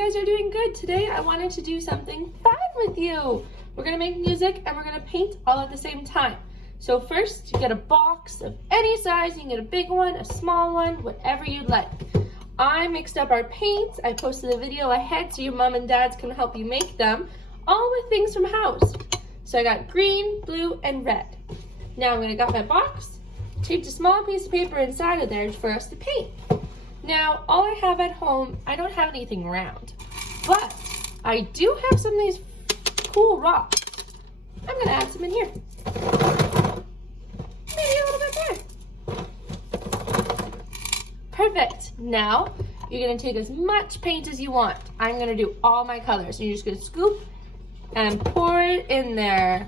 guys are doing good. Today I wanted to do something fun with you. We're gonna make music and we're gonna paint all at the same time. So first, you get a box of any size. You can get a big one, a small one, whatever you'd like. I mixed up our paints. I posted a video ahead so your mom and dads can help you make them, all with things from house. So I got green, blue, and red. Now I'm gonna got my box, taped a small piece of paper inside of there for us to paint. Now, all I have at home, I don't have anything round, but I do have some of these cool rocks. I'm gonna add some in here. Maybe a little bit more. Perfect. Now, you're gonna take as much paint as you want. I'm gonna do all my colors. So you're just gonna scoop and pour it in there.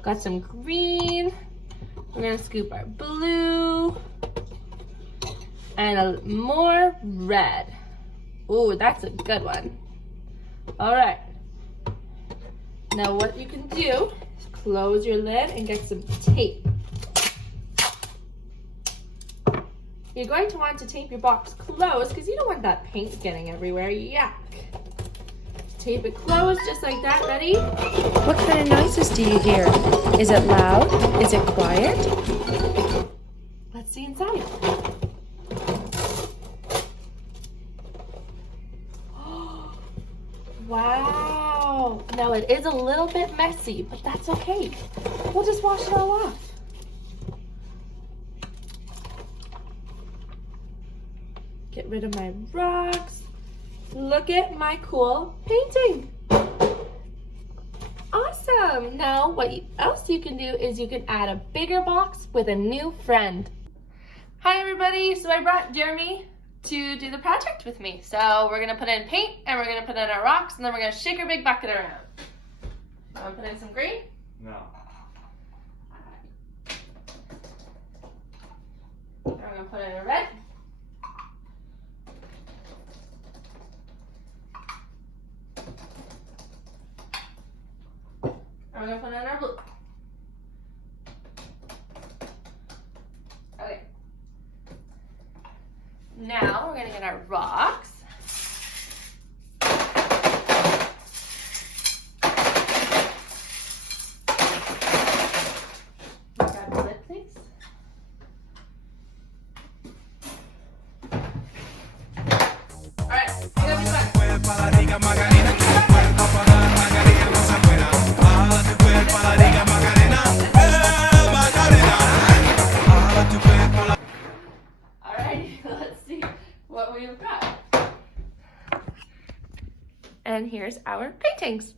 Got some green. We're gonna scoop our blue. And more red. Ooh, that's a good one. All right. Now what you can do is close your lid and get some tape. You're going to want to tape your box closed because you don't want that paint getting everywhere. Yuck. Tape it closed just like that. Ready? What kind of noises do you hear? Is it loud? Is it quiet? Let's see inside. Wow. Now it is a little bit messy, but that's okay. We'll just wash it all off. Get rid of my rocks. Look at my cool painting. Awesome. Now what else you can do is you can add a bigger box with a new friend. Hi everybody. So I brought Jeremy to do the project with me. So we're gonna put in paint and we're gonna put in our rocks and then we're gonna shake our big bucket around. You wanna put in some green? No. And we're gonna put in a red. And we're gonna put in our blue. Okay. Now we're gonna get our rocks. Grab the lid, please. All right, you gotta be fun. All right, let's see what we've got. And here's our paintings.